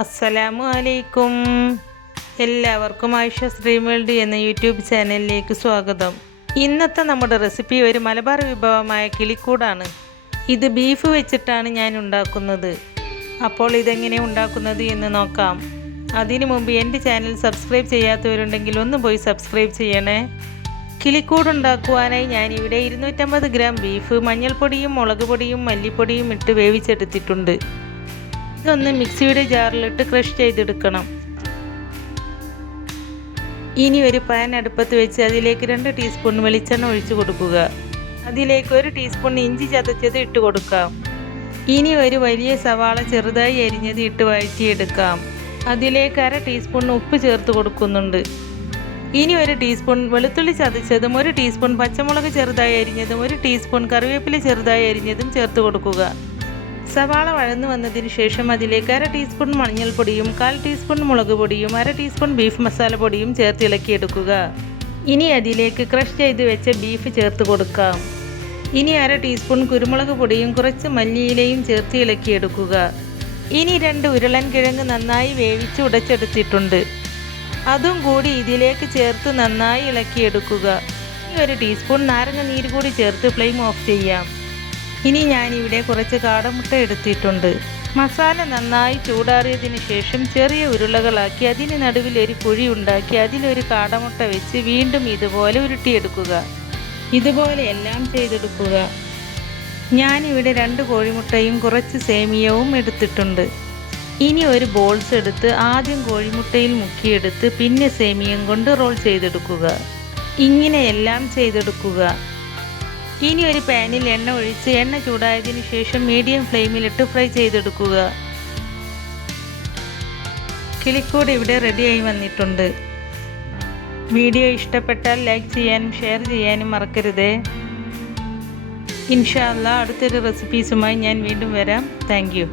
അസ്സലാമു അലൈക്കും. എല്ലാവർക്കും ആയിഷ ഡ്രീം വേൾഡ് എന്ന യൂട്യൂബ് ചാനലിലേക്ക് സ്വാഗതം. ഇന്നത്തെ നമ്മുടെ റെസിപ്പി ഒരു മലബാർ വിഭവമായ കിളിക്കൂടാണ്. ഇത് ബീഫ് വെച്ചിട്ടാണ് ഞാൻ ഉണ്ടാക്കുന്നത്. അപ്പോൾ ഇതെങ്ങനെ ഉണ്ടാക്കുന്നത് എന്ന് നോക്കാം. അതിനു മുമ്പ് എൻ്റെ ചാനൽ സബ്സ്ക്രൈബ് ചെയ്യാത്തവരുണ്ടെങ്കിൽ ഒന്ന് പോയി സബ്സ്ക്രൈബ് ചെയ്യണേ. കിളിക്കൂട് ഉണ്ടാക്കുവാനായി ഞാനിവിടെ 250 ഗ്രാം ബീഫ് മഞ്ഞൾപ്പൊടിയും മുളക് പൊടിയും മല്ലിപ്പൊടിയും ഇട്ട് വേവിച്ചെടുത്തിട്ടുണ്ട്. ഇതൊന്ന് മിക്സിയുടെ ജാറിലിട്ട് ക്രഷ് ചെയ്തെടുക്കണം. ഇനി ഒരു പാൻ അടുപ്പത്ത് വെച്ച് അതിലേക്ക് 2 ടീസ്പൂൺ വെളിച്ചെണ്ണ ഒഴിച്ചു കൊടുക്കുക. അതിലേക്ക് 1 ടീസ്പൂൺ ഇഞ്ചി ചതച്ചത് ഇട്ട് കൊടുക്കാം. ഇനി ഒരു വലിയ സവാള ചെറുതായി അരിഞ്ഞത് ഇട്ട് വഴറ്റിയെടുക്കാം. അതിലേക്ക് 1/2 ടീസ്പൂൺ ഉപ്പ് ചേർത്ത് കൊടുക്കുന്നുണ്ട്. ഇനി 1 ടീസ്പൂൺ വെളുത്തുള്ളി ചതച്ചതും 1 ടീസ്പൂൺ പച്ചമുളക് ചെറുതായി അരിഞ്ഞതും 1 ടീസ്പൂൺ കറിവേപ്പില ചെറുതായി അരിഞ്ഞതും ചേർത്ത് കൊടുക്കുക. സവാള വഴന്നു വന്നതിന് ശേഷം അതിലേക്ക് 1/2 ടീസ്പൂൺ മഞ്ഞൾപ്പൊടിയും 1/4 ടീസ്പൂൺ മുളക് പൊടിയും 1/2 ടീസ്പൂൺ ബീഫ് മസാല പൊടിയും ചേർത്ത് ഇളക്കിയെടുക്കുക. ഇനി അതിലേക്ക് ക്രഷ് ചെയ്ത് വെച്ച ബീഫ് ചേർത്ത് കൊടുക്കാം. ഇനി 1/2 ടീസ്പൂൺ കുരുമുളക് പൊടിയും കുറച്ച് മല്ലിയിലയും ചേർത്ത് ഇളക്കിയെടുക്കുക. ഇനി 2 ഉരുളൻ കിഴങ്ങ് നന്നായി വേവിച്ച് ഉടച്ചെടുത്തിട്ടുണ്ട്. അതും കൂടി ഇതിലേക്ക് ചേർത്ത് നന്നായി ഇളക്കിയെടുക്കുക. ഇനി 1 ടീസ്പൂൺ നാരങ്ങ നീര് കൂടി ചേർത്ത് ഫ്ലെയിം ഓഫ് ചെയ്യാം. ഇനി ഞാനിവിടെ കുറച്ച് കാടമുട്ട എടുത്തിട്ടുണ്ട്. മസാല നന്നായി ചൂടാറിയതിന് ശേഷം ചെറിയ ഉരുളകളാക്കി അതിന് നടുവിൽ ഒരു കുഴി ഉണ്ടാക്കി അതിലൊരു കാടമുട്ട വെച്ച് വീണ്ടും ഇതുപോലെ ഉരുട്ടിയെടുക്കുക. ഇതുപോലെ എല്ലാം ചെയ്തെടുക്കുക. ഞാനിവിടെ 2 കോഴിമുട്ടയും കുറച്ച് സേമിയവും എടുത്തിട്ടുണ്ട്. ഇനി ഒരു ബോൾസ് എടുത്ത് ആദ്യം കോഴിമുട്ടയിൽ മുക്കിയെടുത്ത് പിന്നെ സേമിയം കൊണ്ട് റോൾ ചെയ്തെടുക്കുക. ഇങ്ങനെ എല്ലാം ചെയ്തെടുക്കുക. ഇനി ഒരു പാനിൽ എണ്ണ ഒഴിച്ച് എണ്ണ ചൂടായതിനു ശേഷം മീഡിയം ഫ്ലെയിമിലിട്ട് ഫ്രൈ ചെയ്തെടുക്കുക. കിളിക്കൂട് ഇവിടെ റെഡിയായി വന്നിട്ടുണ്ട്. വീഡിയോ ഇഷ്ടപ്പെട്ടാൽ ലൈക്ക് ചെയ്യാനും ഷെയർ ചെയ്യാനും മറക്കരുതേ. ഇൻഷാ അല്ലാഹ് അടുത്തൊരു റെസിപ്പീസുമായി ഞാൻ വീണ്ടും വരാം. Thank you.